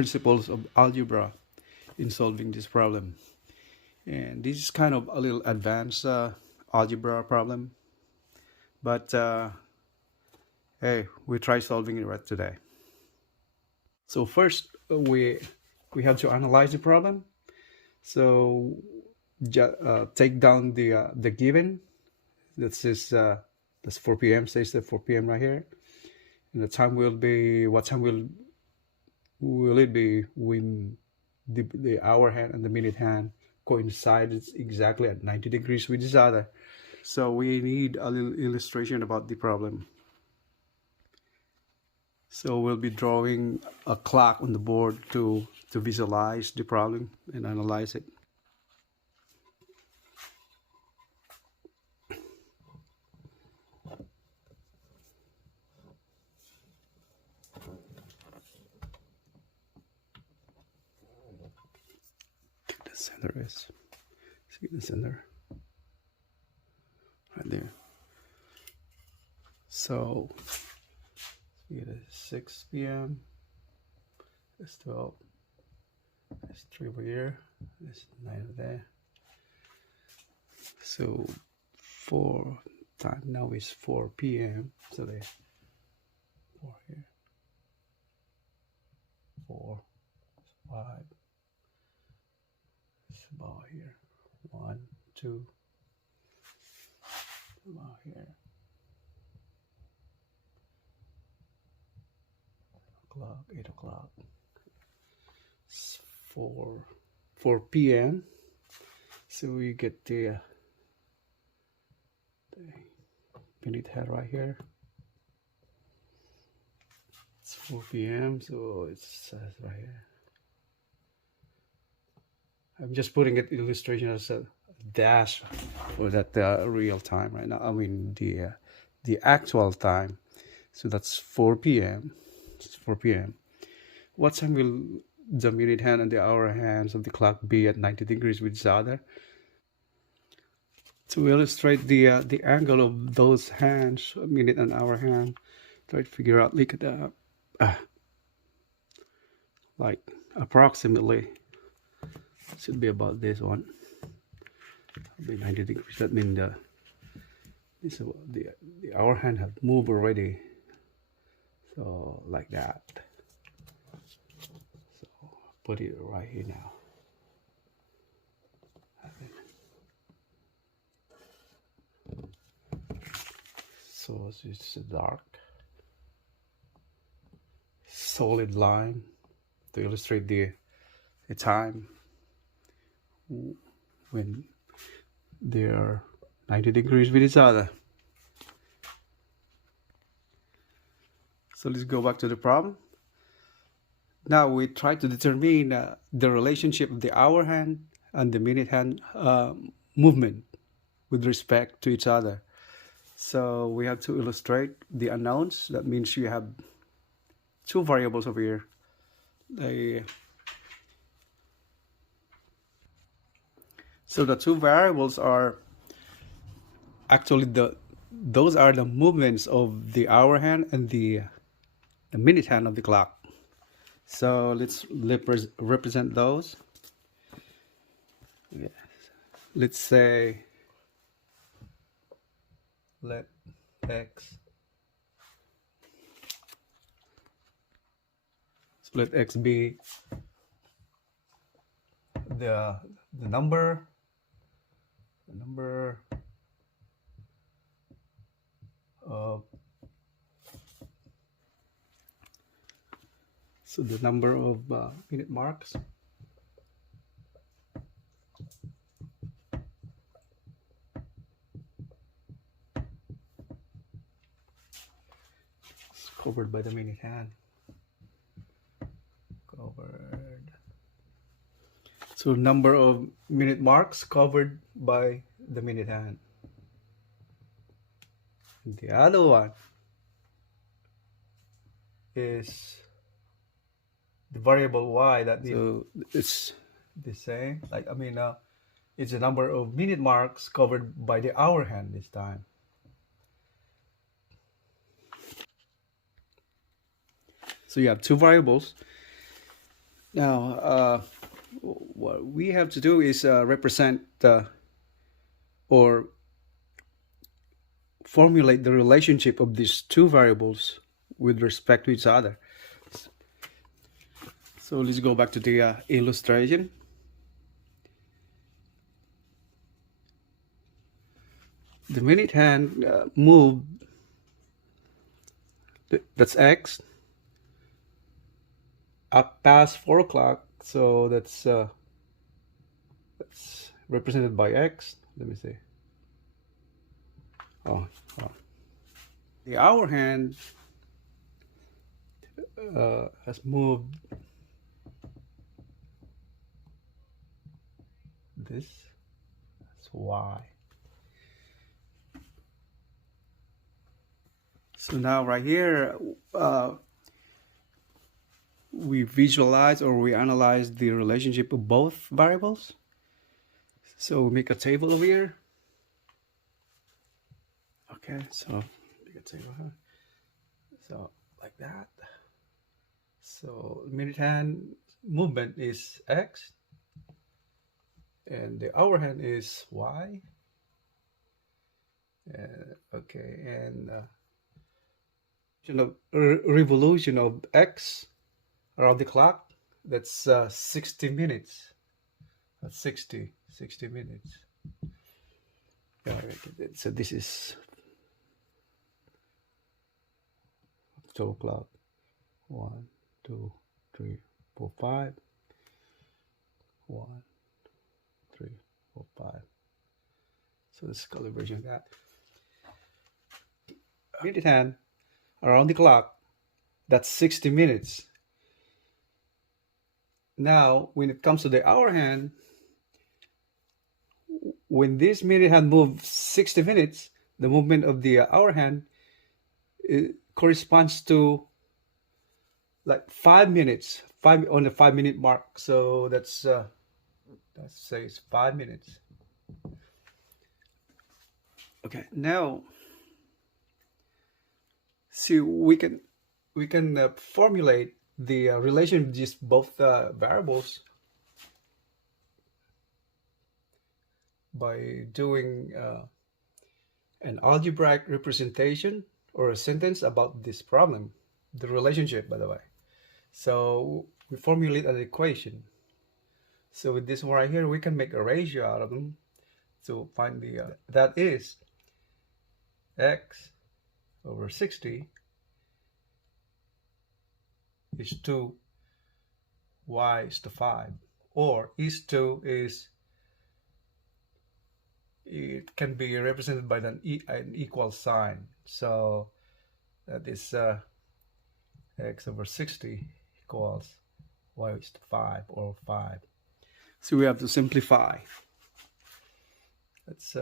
principles of algebra in solving this problem. And this is kind of a little advanced algebra problem, but hey, we try solving it right today. So first, we have to analyze the problem. So take down the given. That says that's 4 p.m. Says the 4 p.m. right here, and the time will be, what time will it be when the hour hand and the minute hand coincide exactly at 90 degrees with each other. So we need a little illustration about the problem. So we'll be drawing a clock on the board to visualize the problem and analyze it. The center is, see the center right there. So it is 6 p.m. It's 12. It's 3 over here. It's 9 over there. So 4 time now is 4 p.m. So there's 4 here. 4, 5. It's about here. 1, 2. About here. O'clock, 8 o'clock. It's 4 p.m. So we get the minute hand right here. It's 4 p.m. So it's right here. I'm just putting it illustration as a dash for that real time right now. I mean the actual time. So that's 4 p.m. It's 4 p.m. What time will the minute hand and the hour hands of the clock be at 90 degrees with each other? To illustrate the angle of those hands, minute and hour hand, try to figure out, look at the like approximately should be about this one. It'll be 90 degrees. That means the hour hand have moved already. So like that. So put it right here now. So it's a dark, solid line to illustrate the time when they are 90 degrees with each other. So let's go back to the problem. Now we try to determine the relationship of the hour hand and the minute hand movement with respect to each other. So we have to illustrate the unknowns. That means you have two variables over here. So the two variables are actually those are the movements of the hour hand and the minute hand of the clock. So let's represent those. Yes. Let's say let x be the number of the number of minute marks. It's covered by the minute hand. Covered. So number of minute marks covered by the minute hand. And the other one is the variable y, that so it's the same. Like it's the number of minute marks covered by the hour hand this time. So you have two variables. Now, what we have to do is represent or formulate the relationship of these two variables with respect to each other. So let's go back to the illustration. The minute hand moved, that's x, up past 4 o'clock. So that's represented by x. Let me see. Oh. The hour hand has moved this. That's y. So now right here, we visualize or we analyze the relationship of both variables. So we make a table over here. Okay, so make a table here. So like that. So minute hand movement is x, and the hour hand is y. Okay, and revolution of x around the clock, that's 60 minutes. That's 60 minutes. So this is 12 o'clock. 1, 2, 3, 4, 5. 1, 3, 4, 5. So this is calibration of that. Minute hand around the clock, that's 60 minutes. Now, when it comes to the hour hand, when this minute hand moves 60 minutes, the movement of the hour hand corresponds to like 5 minutes, on the 5-minute mark. So that's let's say it's 5 minutes. Okay, now see, we can formulate the relation of these both variables by doing an algebraic representation or a sentence about this problem, the relationship, by the way. So we formulate an equation. So with this one right here, we can make a ratio out of them to find the that is x over 60 is 2, y is to 5, or is 2 is, it can be represented by an equal sign. So that is x over 60 equals y is to 5, or 5. So we have to simplify. That's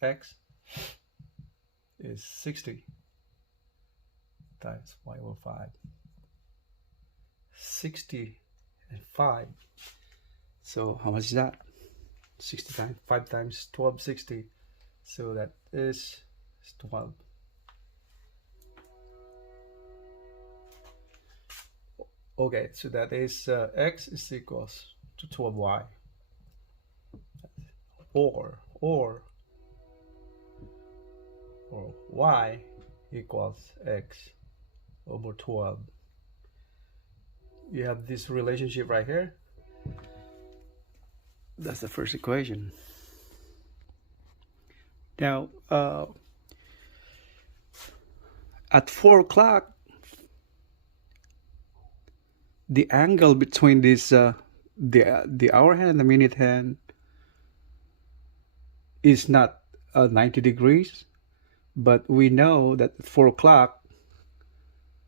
x is 60 times y over 5. 60 and 5. So how much is that? 60 times 5 times 12, 60. So that is 12. Okay, so that is x is equals to 12y, or y equals x over 12. You have this relationship right here. That's the first equation. Now, at 4 o'clock, the angle between this the hour hand and the minute hand is not 90 degrees, but we know that at 4 o'clock,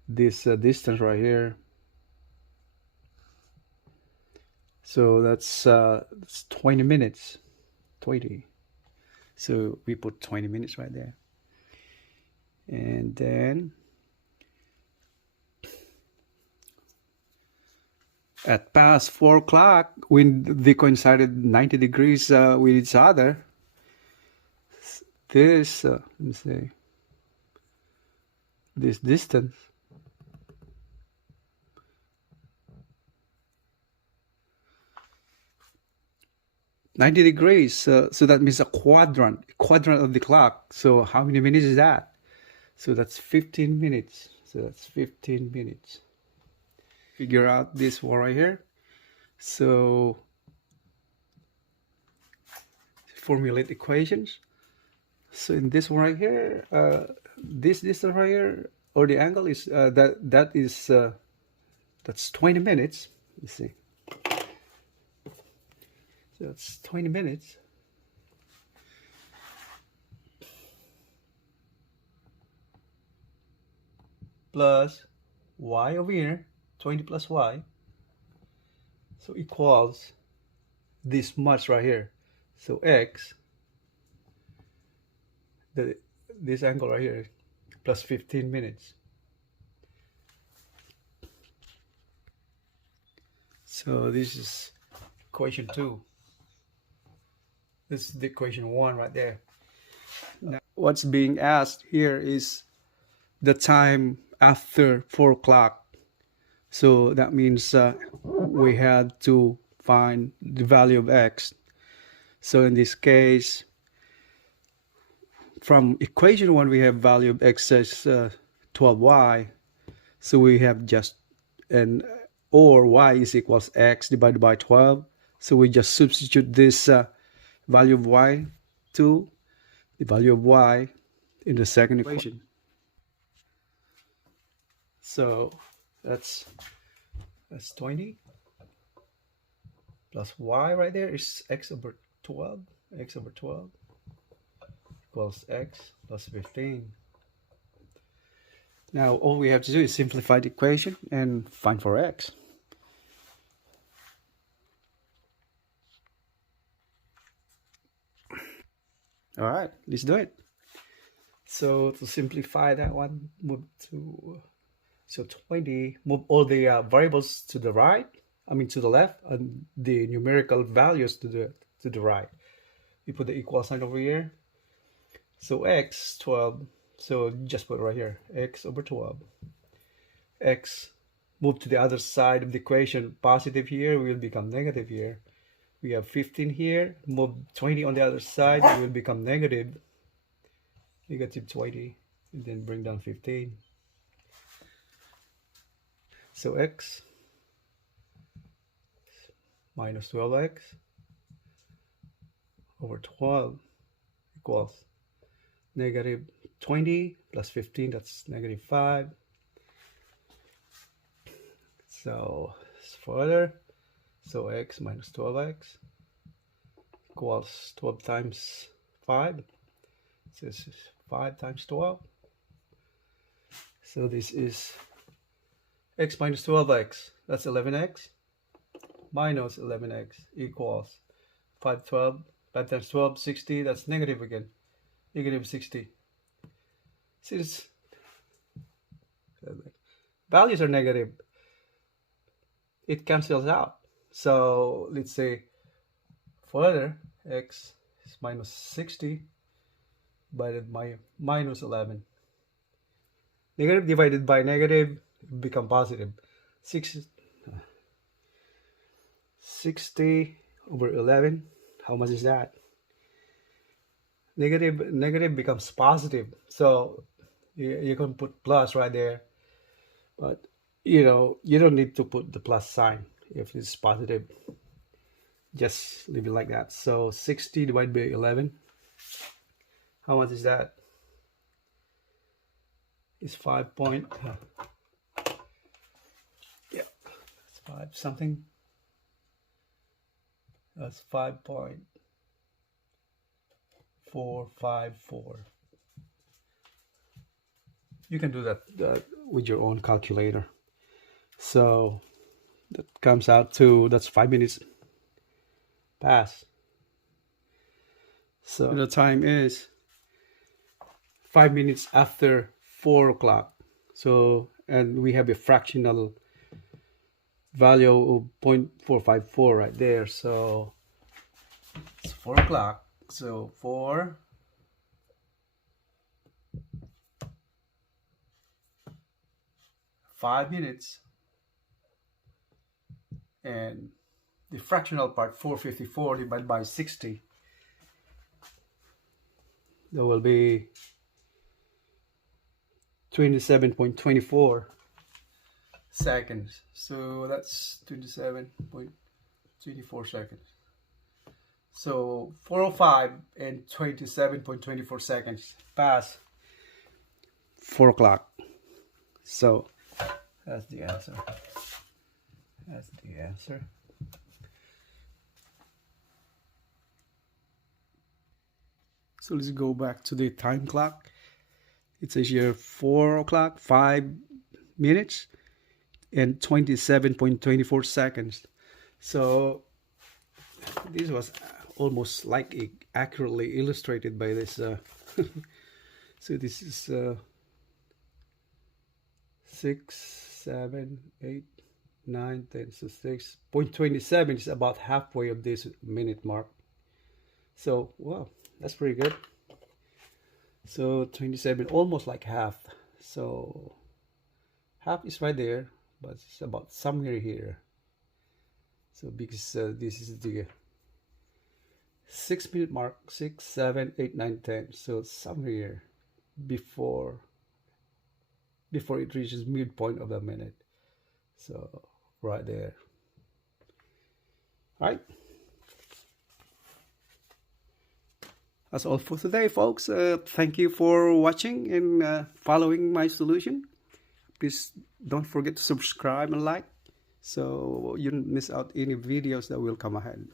this distance right here, so that's 20 minutes. 20. So we put 20 minutes right there. And then at past 4 o'clock, when they coincided 90 degrees with each other, this, let me say, this distance 90 degrees. So that means a quadrant of the clock. So how many minutes is that? So that's 15 minutes. So that's 15 minutes. Figure out this one right here. So formulate equations. So in this one right here, this distance right here, or the angle is that's 20 minutes. You see. So that's 20 minutes. Plus y over here, 20 plus y. So equals this much right here. So x, this angle right here, plus 15 minutes. So this is equation 2. This is the equation 1 right there. Now, what's being asked here is the time after 4 o'clock. So that means we had to find the value of x. So in this case, from equation 1, we have value of x as 12y. So we have just or y is equals x divided by 12. So we just substitute this value of y to the value of y in the second equation. So that's 20 plus y right there is x over 12. X over 12 equals x plus 15. Now all we have to do is simplify the equation and find for x. All right, let's do it. So to simplify that one, move to 20. Move all the variables to the right. I mean to the left, and the numerical values to the right. We put the equal sign over here. So x 12. So just put it right here. X over 12. X move to the other side of the equation. Positive here will become negative here. We have 15 here. Move 20 on the other side. It will become negative 20. And then bring down 15. So x minus 12x over 12 equals negative 20 plus 15. That's negative 5. So further. So x minus 12x equals 12 times 5. So this is 5 times 12. So this is x minus 12x. That's 11x minus 11x equals 5 times 12, 60. That's negative again. Negative 60. Since values are negative, it cancels out. So let's say further, x is minus 60 divided by minus 11. Negative divided by negative become positive. 60 over 11. How much is that? Negative becomes positive. So you can put plus right there. But you don't need to put the plus sign if it's positive. Just leave it like that. So 60 divided by 11. How much is that? It's 5 point. Yeah, that's 5 something. That's 5.454. You can do that with your own calculator. So that comes out to, that's 5 minutes past. So the time is 5 minutes after 4 o'clock. So, and we have a fractional value of 0.454 right there. So it's 4 o'clock. So 5 minutes and the fractional part, 454 divided by 60, there will be 27.24 seconds. So that's 27.24 seconds. So 405 and 27.24 seconds pass 4 o'clock. So that's the answer. That's the answer. So let's go back to the time clock. It says here 4 o'clock, 5 minutes and 27.24 seconds. So this was almost like accurately illustrated by this. So this is 6, 7, 8, 9, 10. So 6.27 is about halfway of this minute mark. So wow, that's pretty good. So 27, almost like half. So half is right there, but it's about somewhere here. So because this is the 6 minute mark, 6, 7, 8, 9, 10. So somewhere here before it reaches midpoint of the minute. So right there. All right. That's all for today, folks. Thank you for watching and following my solution. Please don't forget to subscribe and like so you don't miss out any videos that will come ahead.